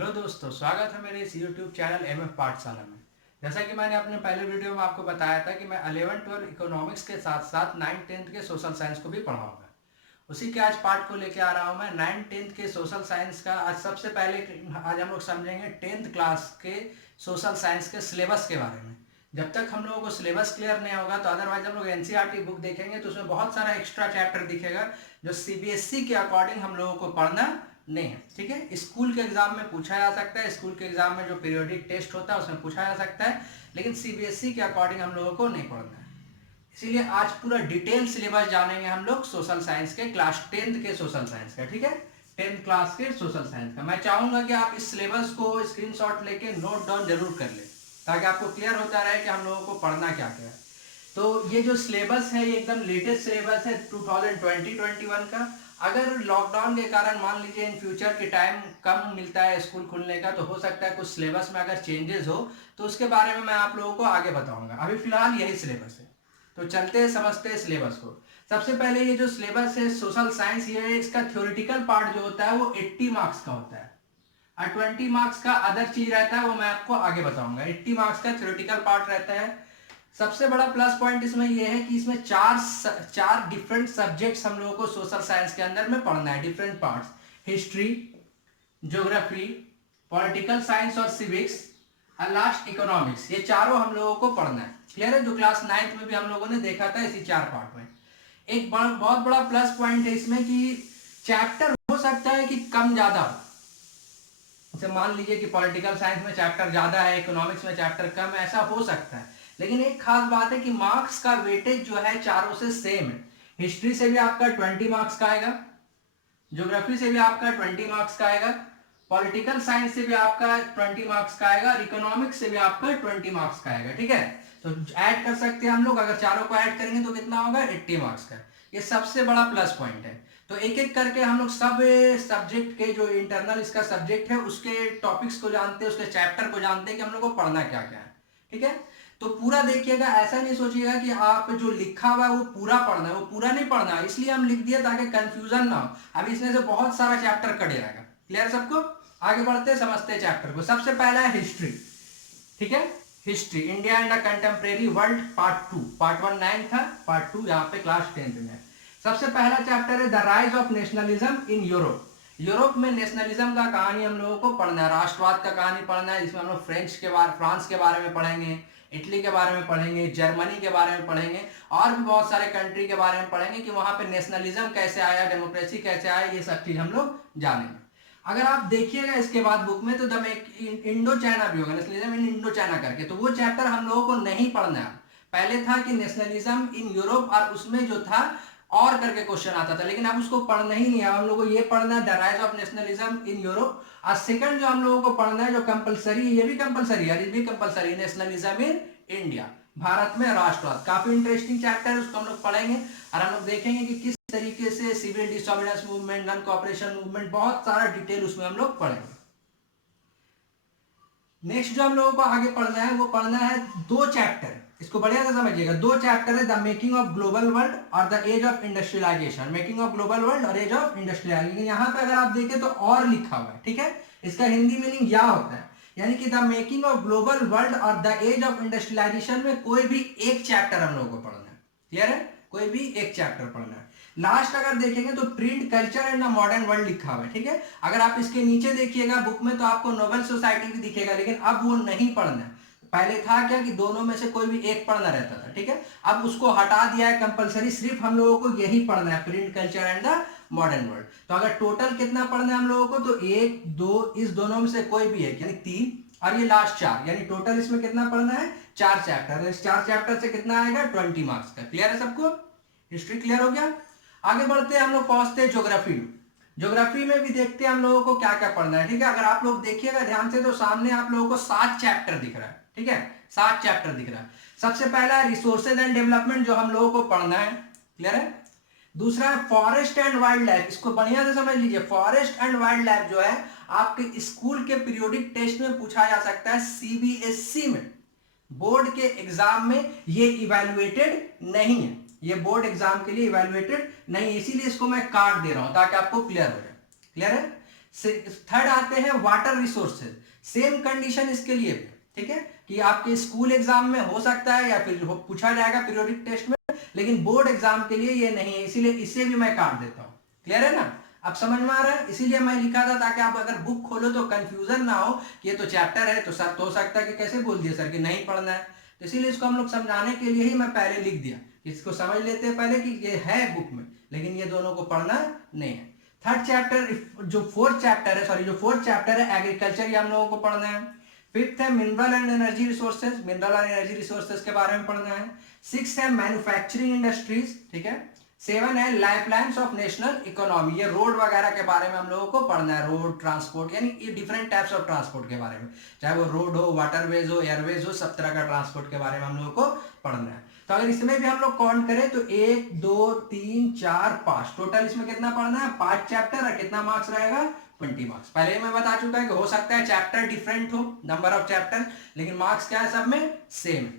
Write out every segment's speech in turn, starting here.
Hello दोस्तों, स्वागत है मेरे इस यूट्यूब चैनल एमएफ पाठशाला में। जैसा कि मैंने अपने पहले वीडियो में आपको बताया था कि मैं 11-12 इकोनॉमिक्स के साथ साथ 9th-10th के सोशल साइंस को भी पढ़ाऊंगा। उसी के आज पार्ट को लेकर आ रहा हूं मैं 9th-10th के सोशल साइंस का। आज सबसे पहले आज हम लोग समझेंगे 10th क्लास के सोशल साइंस के सिलेबस के बारे में। जब तक हम लोगों को सिलेबस क्लियर नहीं होगा तो अदरवाइज हम लोग एनसीईआरटी बुक देखेंगे तो उसमें बहुत सारा एक्स्ट्रा चैप्टर दिखेगा जो सीबीएसई के अकॉर्डिंग हम लोगों को पढ़ना नहीं है। ठीक है, स्कूल के एग्जाम में पूछा जा सकता है, स्कूल के एग्जाम में जो पीरियोडिक टेस्ट होता है उसमें पूछा जा सकता है, लेकिन सीबीएसई के अकॉर्डिंग हम लोगों को नहीं पढ़ना है। इसीलिए आज पूरा डिटेल सिलेबस जानेंगे हम लोग सोशल साइंस के, क्लास 10th के सोशल साइंस का। ठीक है, 10th क्लास के सोशल साइंस का। मैं चाहूंगा कि आप इस सिलेबस को स्क्रीनशॉट लेके नोट डाउन जरूर कर ले ताकि आपको क्लियर होता रहे कि हम लोगों को पढ़ना क्या क्या है। तो ये जो सिलेबस है ये एकदम लेटेस्ट सिलेबस है 2020-21 का। अगर लॉकडाउन के कारण मान लीजिए इन फ्यूचर के टाइम कम मिलता है स्कूल खुलने का तो हो सकता है कुछ सिलेबस में अगर चेंजेस हो तो उसके बारे में मैं आप लोगों को आगे बताऊंगा। अभी फिलहाल यही सिलेबस है, तो चलते हैं समझते हैं सिलेबस को। सबसे पहले ये जो सिलेबस है सोशल साइंस, ये इसका थ्योरेटिकल पार्ट जो होता है वो 80 मार्क्स का होता है और 20 मार्क्स का अदर चीज रहता है, वो मैं आपको आगे बताऊंगा। 80 मार्क्स का थ्योरेटिकल पार्ट रहता है। सबसे बड़ा प्लस पॉइंट इसमें यह है कि इसमें चार डिफरेंट सब्जेक्ट्स हम लोगों को सोशल साइंस के अंदर में पढ़ना है, different parts. History, geography, political science और सिविक्स और लास्ट इकोनॉमिक्स, ये चारों हम लोगों को पढ़ना है। क्लियर है? जो क्लास 9th में भी हम लोगों ने देखा था इसी 4 पार्ट में। एक बहुत बड़ा प्लस पॉइंट है इसमें कि चैप्टर हो सकता है कि कम ज्यादा हो। जैसे मान लीजिए कि पॉलिटिकल साइंस में चैप्टर ज्यादा है, इकोनॉमिक्स में चैप्टर कम है, ऐसा हो सकता है। लेकिन एक खास बात है कि मार्क्स का वेटेज जो है चारों से सेम है। हिस्ट्री से भी आपका 20 मार्क्स का आएगा, ज्योग्राफी से भी आपका 20 मार्क्स का आएगा, पॉलिटिकल साइंस से भी आपका 20 मार्क्स का आएगा और इकोनॉमिक्स से भी आपका 20 मार्क्स का आएगा। ठीक है, तो ऐड कर सकते हैं हम लोग। अगर चारों को ऐड करेंगे तो कितना होगा? 80 मार्क्स का। ये सबसे बड़ा प्लस पॉइंट है। तो एक एक करके हम लोग सब सब्जेक्ट के जो इंटरनल इसका सब्जेक्ट है उसके टॉपिक्स को जानते हैं, उसके चैप्टर को जानते हैं कि हम लोग को पढ़ना क्या क्या है। ठीक है, तो पूरा देखिएगा, ऐसा नहीं सोचिएगा कि आप जो लिखा हुआ है वो पूरा पढ़ना है, वो पूरा नहीं पढ़ना है। इसलिए हम लिख दिए ताकि कंफ्यूजन ना हो। अभी इसमें से बहुत सारा चैप्टर कट जाएगा। क्लियर सबको? आगे बढ़ते समझते हैं चैप्टर को। सबसे पहला है हिस्ट्री। ठीक है, history India and the contemporary world part 2। Part 1 9 था, पार्ट 2 यहाँ पे क्लास 10th में है। सबसे पहला चैप्टर है the rise of nationalism in Europe. Europe में नेशनलिज्म का कहानी हम लोगों को पढ़ना है, राष्ट्रवाद का कहानी पढ़ना है। जिसमें हम लोग फ्रांस के बारे में पढ़ेंगे, इटली के बारे में पढ़ेंगे, जर्मनी के बारे में पढ़ेंगे और भी बहुत सारे कंट्री के बारे में पढ़ेंगे कि वहां पे नेशनलिज्म कैसे आया, डेमोक्रेसी कैसे आया, ये सब चीज हम लोग जानेंगे। अगर आप देखिएगा इसके बाद बुक में तो द इंडो चाइना भी होगा, नेशनलिज्म इन इंडो चाइना करके, तो वो चैप्टर हम लोगों को नहीं पढ़ना है। पहले था कि नेशनलिज्म इन यूरोप और उसमें जो था और करके क्वेश्चन आता था, लेकिन अब उसको पढ़ना ही नहीं है। हम लोगों को ये पढ़ना है the rise of nationalism in Europe. और सेकंड जो हम लोगों को पढ़ना है जो कंपलसरी, ये भी कंपलसरी है, ये भी compulsory, nationalism in India, Bharat में राष्ट्रवाद। काफी इंटरेस्टिंग चैप्टर है, उसको हम लोग पढ़ेंगे और हम लोग देखेंगे कि किस तरीके से civil disobedience movement, non cooperation movement, बहुत सारा डिटेल उसमें हम लोग पढ़ेंगे। नेक्स्ट जो हम लोगों को आगे पढ़ना है वो पढ़ना है 2 चैप्टर। इसको बढ़िया से समझिएगा। 2 चैप्टर है, the making of global world और the age of industrialisation. Making of global world और एज ऑफ इंडस्ट्रियलाइजेशन। यहाँ पे अगर आप देखें तो और लिखा हुआ है। ठीक है, इसका हिंदी मीनिंग या होता है, यानी कि the making of global world और द एज ऑफ इंडस्ट्रियलाइजेशन में कोई भी एक चैप्टर हम लोगों को पढ़ना है। क्लियर है? कोई भी एक चैप्टर पढ़ना है। लास्ट अगर देखेंगे तो print culture and the modern world लिखा हुआ है। ठीक है, अगर आप इसके नीचे देखिएगा बुक में तो आपको नोबेल सोसाइटी भी दिखेगा, लेकिन अब वो नहीं पढ़ना है। पहले था क्या कि दोनों में से कोई भी एक पढ़ना रहता था। ठीक है, अब उसको हटा दिया है कंपलसरी, सिर्फ हम लोगों को यही पढ़ना है, print culture and the modern world. तो अगर टोटल कितना पढ़ना है हम लोगों को तो 1 2 इस दोनों में से कोई भी एक, यानी 3 और ये लास्ट 4, यानी टोटल इसमें कितना पढ़ना है? 4 चैप्टर। इस 4 चैप्टर से कितना आएगा? 20 मार्क्स का। क्लियर है सबको? हिस्ट्री क्लियर हो गया। आगे बढ़ते हैं हम लोग, पहुंचते हैं ज्योग्राफी। ज्योग्राफी में भी देखते हैं हम लोगों को क्या क्या पढ़ना है। ठीक है, अगर आप लोग देखिएगा ध्यान से तो सामने आप लोगों को 7 चैप्टर दिख रहा है। ठीक है, 7 चैप्टर दिख रहा है। सबसे पहला है रिसोर्सेज एंड डेवलपमेंट, जो हम लोगों को पढ़ना है। क्लियर है? दूसरा है फॉरेस्ट एंड वाइल्ड लाइफ। इसको बढ़िया से समझ लीजिए। फॉरेस्ट एंड वाइल्ड लाइफ जो है आपके स्कूल के पीरियोडिक टेस्ट में पूछा जा सकता है, सीबीएसई में, बोर्ड के एग्जाम में ये इवेल्युएटेड नहीं है। ये बोर्ड एग्जाम के लिए इवेल्युएटेड नहीं, इसीलिए इसको मैं काट दे रहा हूं ताकि आपको क्लियर हो जाए। क्लियर है? थर्ड आते हैं वाटर रिसोर्सेज, सेम कंडीशन इसके लिए, ठीक है, कि आपके स्कूल एग्जाम में हो सकता है या फिर पूछा जाएगा पीरियोडिक टेस्ट में, लेकिन बोर्ड एग्जाम के लिए ये नहीं है, इसीलिए इसे भी मैं काट देता हूं। क्लियर है ना, अब समझ में आ रहा है, इसीलिए मैं लिखा था ताकि आप अगर बुक खोलो तो कंफ्यूजन ना हो कि ये तो चैप्टर है, तो सर तो हो सकता है कि कैसे बोल दिया सर कि नहीं पढ़ना है, तो इसीलिए इसको हम लोग समझाने के लिए ही मैं पहले लिख दिया, इसको समझ लेते हैं पहले कि ये है बुक में, लेकिन ये दोनों को पढ़ना नहीं है। थर्ड चैप्टर जो फोर्थ चैप्टर है एग्रीकल्चर, ये हम लोगों को पढ़ना है। फिफ्थ है mineral and energy resources, mineral और एनर्जी रिसोर्सेज के बारे में पढ़ना है। सिक्स है मैन्युफैक्चरिंग इंडस्ट्रीज, ठीक है। सेवन है लाइफलाइंस ऑफ नेशनल इकोनॉमी, ये रोड वगैरह के बारे में हम लोगों को पढ़ना है, रोड ट्रांसपोर्ट यानी ये डिफरेंट टाइप्स ऑफ ट्रांसपोर्ट के बारे में, चाहे वो रोड हो, वाटरवेज हो, एयरवेज हो, सब तरह का ट्रांसपोर्ट के बारे में हम लोगों को पढ़ना है। तो अगर इसमें भी हम लोग काउंट करें तो 1 2 3 4 5 टोटल इसमें कितना पढ़ना है, 5 चैप्टर, और कितना मार्क्स रहेगा, 20 मार्क्स। पहले मैं बता चुका है कि हो सकता है चैप्टर डिफरेंट हो, नंबर ऑफ चैप्टर, लेकिन मार्क्स क्या है, सब में सेम है।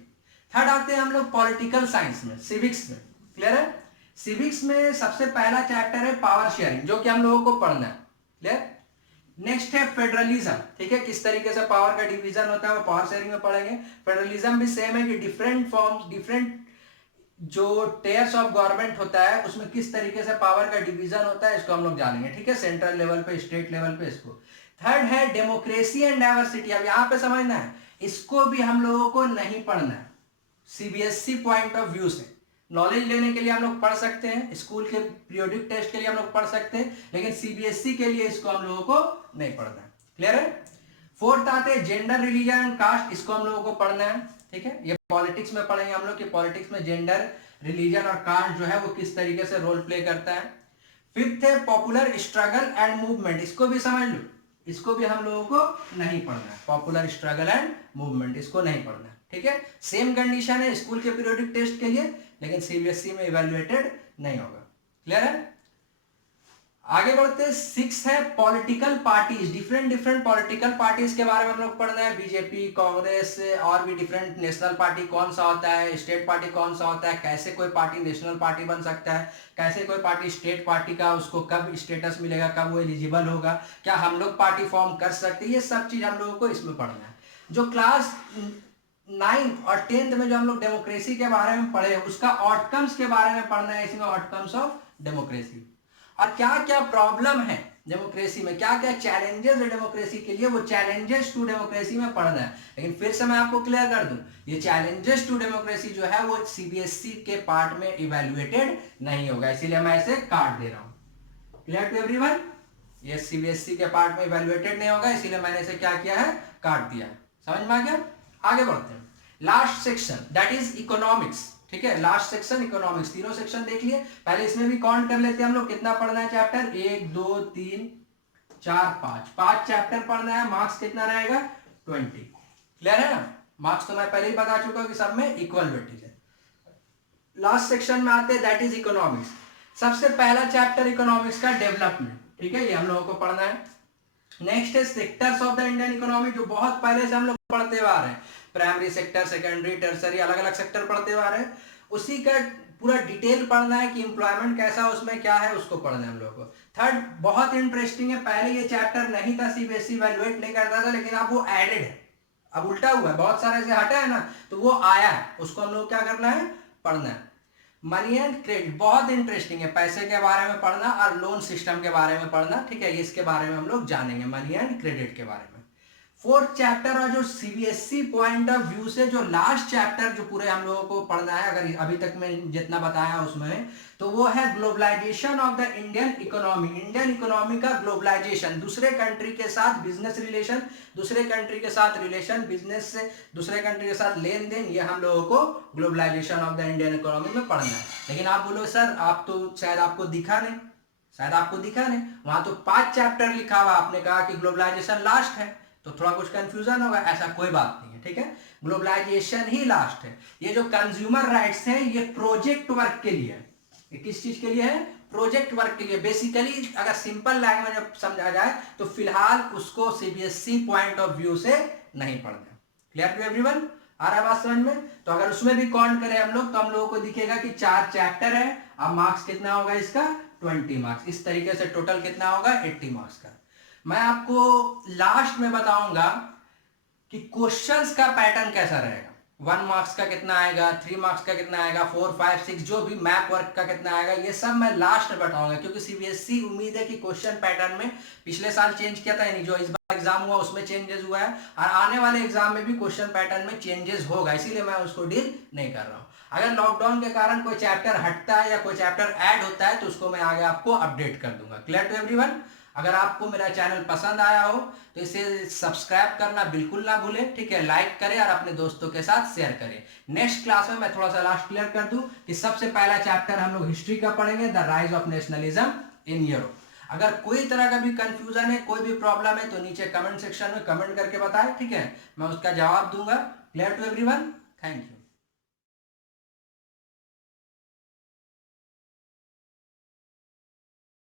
थर्ड आते हैं हम लोग पॉलिटिकल साइंस में, सिविक्स में। क्लियर है, सिविक्स में सबसे पहला चैप्टर है पावर शेयरिंग, जो कि हम लोगों को पढ़ना है। क्लियर, नेक्स्ट है फेडरलिज्म, ठीक है, किस तरीके से पावर का डिवीजन होता है वो पावर शेयरिंग में पढ़ेंगे। फेडरलिज्म भी सेम है कि डिफरेंट फॉर्म्स, डिफरेंट जो टेयर्स ऑफ गवर्नमेंट होता है उसमें किस तरीके से पावर का डिवीजन होता है, इसको हम लोग जानेंगे, ठीक है, सेंट्रल लेवल पे, स्टेट लेवल पे इसको। थर्ड है डेमोक्रेसी एंड डाइवर्सिटी, अब यहां पे समझना है, इसको भी हम लोगों को नहीं पढ़ना है, सीबीएसई पॉइंट ऑफ व्यू से नॉलेज लेने के लिए हम लोग पढ़ सकते हैं, स्कूल के पीरियोडिक टेस्ट के लिए हम लोग पढ़ सकते हैं, लेकिन सीबीएसई के लिए इसको हम लोगों को नहीं पढ़ना है। क्लियर है। फोर्थ आते हैं जेंडर, रिलीजन एंड कास्ट, इसको हम लोगों को पढ़ना है, ठीक है, ये पॉलिटिक्स में पढ़ेंगे हम लोग कि पॉलिटिक्स में जेंडर, रिलीजन और कास्ट जो है वो किस तरीके से रोल प्ले करता है। फिफ्थ है पॉपुलर स्ट्रगल एंड मूवमेंट, इसको भी समझ लो, इसको भी हम लोगों को नहीं पढ़ना है, पॉपुलर स्ट्रगल एंड मूवमेंट इसको नहीं पढ़ना है, ठीक है। सेम कंडीशन है स्कूल के पीरियोडिक टेस्ट के लिए, लेकिन सीबीएसई में इवैल्यूएटेड नहीं होगा। क्लियर है, आगे बढ़ते हैं। सिक्स है political parties, different political parties के बारे में हम लोग पढ़ना है, बीजेपी, कांग्रेस और भी डिफरेंट, नेशनल पार्टी कौन सा होता है, स्टेट पार्टी कौन सा होता है, कैसे कोई पार्टी नेशनल पार्टी बन सकता है, कैसे कोई पार्टी स्टेट पार्टी का, उसको कब स्टेटस मिलेगा, कब वो एलिजिबल होगा, क्या हम लोग पार्टी फॉर्म कर सकते हैं, ये सब चीज हम लोगों को इसमें पढ़ना है। जो क्लास 9th और 10th में जो हम लोग डेमोक्रेसी के बारे में पढ़े उसका आउटकम्स के बारे में पढ़ना है, इसमें आउटकम्स ऑफ डेमोक्रेसी, और क्या क्या प्रॉब्लम है डेमोक्रेसी में, क्या क्या चैलेंजेस है डेमोक्रेसी के लिए, वो चैलेंजेस टू डेमोक्रेसी में पढ़ना है। लेकिन फिर से मैं आपको क्लियर कर दूं, ये चैलेंजेस टू डेमोक्रेसी जो है वो सीबीएसई के पार्ट में इवैल्यूएटेड नहीं होगा, इसीलिए मैं इसे काट दे रहा हूं। क्लियर टू एवरीवन, ये सीबीएसई के पार्ट में इवैल्यूएटेड नहीं होगा, इसीलिए मैंने इसे क्या किया है, काट दिया। समझ में आ गया, आगे बढ़ते हैं। Last section that is economics, ठीक है, लास्ट सेक्शन इकोनॉमिक्स, तीनों सेक्शन देख लिए, पहले इसमें भी काउंट कर लेते हैं हम लोग, कितना पढ़ना है चैप्टर, 1 2 3 4 5 चैप्टर पढ़ना है, मार्क्स कितना रहेगा, 20। क्लियर है ना, मार्क्स तो मैं पहले ही बता चुका हूं कि सब में इक्वल वेटेज है। लास्ट सेक्शन में आते हैं दैट इज इकोनॉमिक्स। सबसे पहला चैप्टर इकोनॉमिक्स का डेवलपमेंट, ठीक है, ये हम लोगों को पढ़ना है। नेक्स्ट है sectors of the Indian economy, जो बहुत पहले से हम लोग पढ़ते हुए आ रहे हैं, प्राइमरी सेक्टर, सेकेंडरी, टर्सरी, अलग अलग सेक्टर पढ़ते हुए आ रहे हैं, उसी का पूरा डिटेल पढ़ना है कि एम्प्लॉयमेंट कैसा उसमें क्या है, उसको पढ़ना है हम लोगों को। थर्ड बहुत इंटरेस्टिंग है, पहले ये चैप्टर नहीं था, सीबीएसई इवैल्यूएट नहीं करता था, लेकिन अब वो एडेड है, अब उल्टा हुआ है, बहुत सारे से हटा है ना, तो वो आया है, उसको हम लोग क्या करना है, पढ़ना है। मनी एंड क्रेडिट बहुत इंटरेस्टिंग है, पैसे के बारे में पढ़ना और लोन सिस्टम के बारे में पढ़ना, ठीक है, इसके बारे में हम लोग जानेंगे, मनी एंड क्रेडिट के बारे में। फोर्थ चैप्टर और जो सीबीएसई पॉइंट ऑफ व्यू से जो लास्ट चैप्टर जो पूरे हम लोगों को पढ़ना है, अगर अभी तक मैं जितना बताया उसमें, तो वो है globalisation of the Indian economy, Indian economy का ग्लोबलाइजेशन, दूसरे कंट्री के साथ बिजनेस रिलेशन, दूसरे कंट्री के साथ रिलेशन, बिजनेस से दूसरे कंट्री के साथ लेन देन, ये हम लोगों को globalisation of the Indian economy में पढ़ना है। लेकिन आप बोलो सर आप तो शायद आपको दिखा नहीं, वहां तो 5 चैप्टर लिखा हुआ, आपने कहा कि ग्लोबलाइजेशन लास्ट है, तो थोड़ा कुछ कंफ्यूजन होगा, ऐसा कोई बात नहीं है, ठीक है, ग्लोबलाइजेशन ही लास्ट है। ये जो कंज्यूमर राइट्स हैं ये प्रोजेक्ट वर्क के लिए है, ये किस चीज के लिए है, प्रोजेक्ट वर्क के लिए। बेसिकली अगर सिंपल लैंग्वेज में समझा जाए तो फिलहाल उसको सीबीएसई पॉइंट ऑफ व्यू से नहीं पढ़ना। क्लियर टू एवरीवन, आ रहा है बात समझ में। तो अगर उसमें भी काउंट करें हम लोग तो हम लोगों को दिखेगा कि 4 चैप्टर है, अब मार्क्स कितना होगा इसका, 20 मार्क्स, इस तरीके से टोटल कितना होगा, 80 मार्क्स का। मैं आपको लास्ट में बताऊंगा कि क्वेश्चंस का पैटर्न कैसा रहेगा, 1 मार्क्स का कितना आएगा, 3 मार्क्स का कितना आएगा, 4, 5, 6 जो भी मैप वर्क का कितना आएगा, ये सब मैं लास्ट में बताऊंगा। क्योंकि सीबीएसई उम्मीद है कि क्वेश्चन पैटर्न में पिछले साल चेंज किया था, यानी जो इस बार एग्जाम हुआ उसमें चेंजेस हुआ है, और आने वाले एग्जाम में भी क्वेश्चन पैटर्न में चेंजेस होगा, इसीलिए मैं उसको डील नहीं कर रहा हूँ। अगर लॉकडाउन के कारण कोई चैप्टर हटता है या कोई चैप्टर ऐड होता है तो उसको मैं आगे आपको अपडेट कर दूंगा। Clear to everyone? अगर आपको मेरा चैनल पसंद आया हो तो इसे सब्सक्राइब करना बिल्कुल ना भूलें, ठीक है? लाइक करें और अपने दोस्तों के साथ शेयर करें। नेक्स्ट क्लास में मैं थोड़ा सा लास्ट क्लियर कर दूं कि सबसे पहला चैप्टर हम लोग हिस्ट्री का पढ़ेंगे, the rise of nationalism in Europe. अगर कोई तरह का भी कंफ्यूजन है, कोई भी प्रॉब्लम है तो नीचे कमेंट सेक्शन में कमेंट करके बताएं, ठीक है? मैं उसका जवाब दूंगा। Clear to everyone? Thank you.